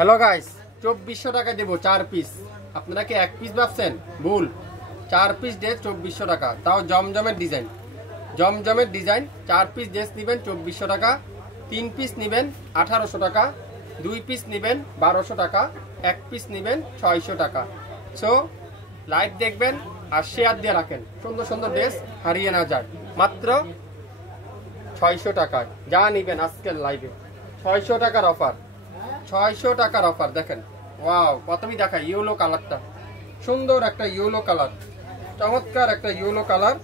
Hello guys, 2400 টাকা দেবো 4 piece. আপনারা কি এক পিস ভাবছেন? ভুল। 4 পিস ড্রেস 2400 টাকা, তাও জমজমের ডিজাইন। জমজমের ডিজাইন 4 পিস ড্রেস নেবেন 2400 টাকা, 3 পিস নেবেন 1800 টাকা, 2 পিস নেবেন 1200 টাকা, 1 পিস নেবেন 600 টাকা। সো লাইভ দেখবেন আর শেয়ার দিয়ে রাখেন, সুন্দর সুন্দর ড্রেস হারিয়ে না যায়। মাত্র 600 টাকায় যা নেবেন আজকের লাইভে। 600 টাকার অফার, 600 টাকার অফার। দেখেন, ওয়াও, প্রথমেই দেখাই ইয়েলো কালারটা, সুন্দর একটা ইয়েলো কালার, চমৎকার একটা ইয়েলো কালার।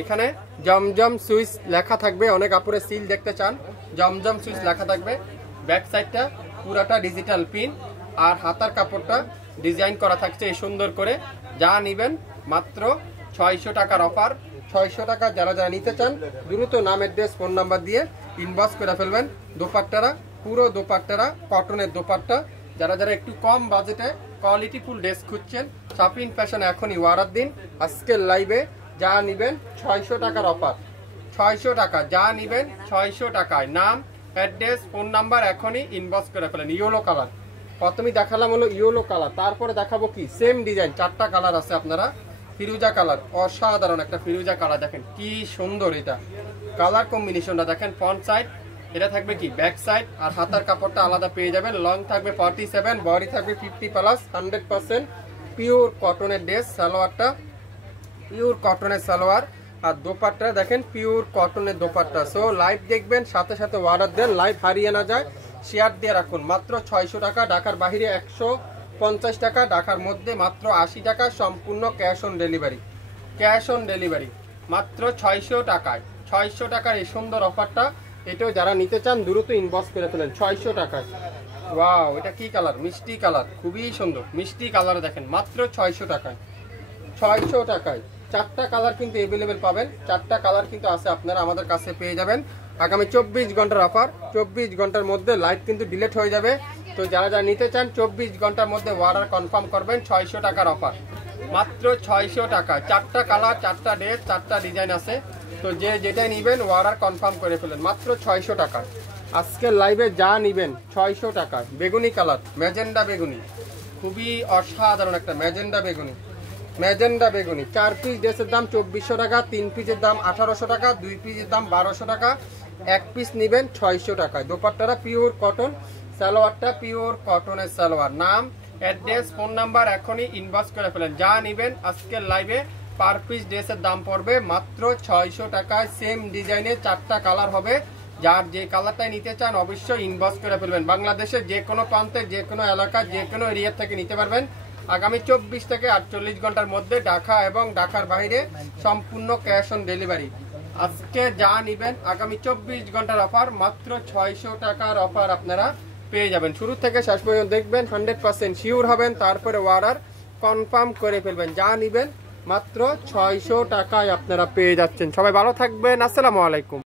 এখানে জমজম সুইচ লেখা থাকবে, অনেক আপুরে সিল দেখতে চান, জমজম সুইচ লেখা থাকবে। ব্যাক সাইডটা পুরাটা ডিজিটাল পিন, আর হাতার কাপড়টা ডিজাইন করা থাকছে এই সুন্দর করে। যা নেবেন মাত্র 600 টাকার অফার। 600 টাকা যারা যারা নিতে চান দ্রুত নাম, অ্যাড্রেস, ফোন নাম্বার দিয়ে ইনবক্স করে ফেলবেন। দোপাট্টারা পুরো দোপাট্টারা কটনের দোপাট্টা। যারা যারা একটু কম বাজেটে কোয়ালিটিফুল ড্রেস খুঁজছেন, শপিং ফ্যাশন এখনই ওয়ারার দিন। আজকের লাইভে যা নেবেন 600 টাকার অফার। 600 টাকা যা নেবেন 600 টাকায়। নাম, অ্যাড্রেস, ফোন নাম্বার এখনই ইনবক্স করে ফেলেন। ইয়েলো কালার প্রথমেই দেখালাম হলো ইয়েলো কালার, তারপরে দেখাবো কি সেম ডিজাইন, 4টা কালার আছে আপনারা। ফিরোজা কালার, অসাধারণ একটা ফিরোজা কালার। দেখেন কি সুন্দর এটা কালার কম্বিনেশনটা। দেখেন ফ্রন্ট সাইড এটা থাকবে কি ব্যাক সাইড, আর হাতার কাপড়টা আলাদা পেয়ে যাবেন। লং থাকবে 47, বডি থাকবে 50+, 100% পিওর কটনের ড্রেস। সালোয়ারটা পিওর কটনের সালোয়ার, আর দোপাট্টা দেখেন পিওর কটনের দোপাট্টা। সো লাইভ দেখবেন, সাথে সাথে অর্ডার দেন, লাইভ হারিয়ে না যায়। শেয়ার দিয়ে রাখুন। মাত্র 600 টাকা, ঢাকার বাইরে 150 টাকা, ঢাকার মধ্যে মাত্র 80 টাকা, সম্পূর্ণ cash on delivery. Cash on delivery মাত্র 600 টাকায়। 600 টাকার এই সুন্দর অফারটা, এটাও যারা নিতে চান দ্রুত ইনবক্স করে ফেলেন। 600 টাকায়। ওয়াও, এটা কি কালার, মিষ্টি কালার, খুবই সুন্দর মিষ্টি কালার। দেখেন মাত্র 600 টাকায়। 600 টাকায় 4টা কালার কিন্তু অ্যাভেলেবেল পাবেন। 4টা কালার কিন্তু আছে, আপনারা আমাদের কাছে পেয়ে যাবেন। আগামী 24 ঘন্টার অফার। 24 ঘন্টার মধ্যে লাইভ কিন্তু ডিলিট হয়ে যাবে। তো যারা যারা নিতে চান 24 ঘন্টার মধ্যে অর্ডার কনফার্ম করবেন। 600 টাকার অফার, মাত্র 600 টাকা। 4টা কালার, 4টা ড্রেস, 4টা ডিজাইন আছে। তো যে যেটাই নেবেন অর্ডার কনফার্ম করে ফেলেন। মাত্র 600 টাকা আজকের লাইভে যা নেবেন 600 টাকায়। বেগুনি কালার, ম্যাজেন্ডা বেগুনি, খুবই অসাধারণ একটা ম্যাজেন্ডা বেগুনি। ম্যাজেন্ডা বেগুনি 4 পিস ড্রেসের দাম 2400 টাকা, 3 পিসের দাম 1800 টাকা, 2 পিসের দাম 1200 টাকা, 1 পিস নেবেন 600 টাকায়। দোপাট্টাটা পিওর কটন, সালোয়ারটা পিওর কটনের সালোয়ার। নাম, অ্যাড্রেস, ফোন নাম্বার এখনই ইনবক্স করে ফেলেন। যা নেবেন আজকের লাইভে পার পিস ড্রেসের দাম পড়বে মাত্র 600 টাকায়। সেম ডিজাইনের 4টা কালার হবে। যার যে কালারটাই নিতে চান অবশ্যই ইনবক্স করে ফেলবেন। বাংলাদেশের যে কোনো প্রান্তে, যে কোনো এলাকা, যে কোনো এরিয়া থেকে নিতে পারবেন। আগামী 24 থেকে 48 ঘন্টার মধ্যে ঢাকা এবং ঢাকার বাইরে সম্পূর্ণ ক্যাশ অন ডেলিভারি। আজকে যা নেবেন আগামী 24 ঘন্টার অফার, মাত্র 600 টাকার অফার আপনারা পেয়ে যাবেন। শুরু থেকে শেষ পর্যন্ত দেখবেন, 100% শিওর হবেন, তারপরে অর্ডার কনফার্ম করে ফেলবেন। যা নেবেন মাত্র 600 টাকায় আপনারা পেয়ে যাচ্ছেন। সবাই ভালো থাকবেন, আসসালামু আলাইকুম।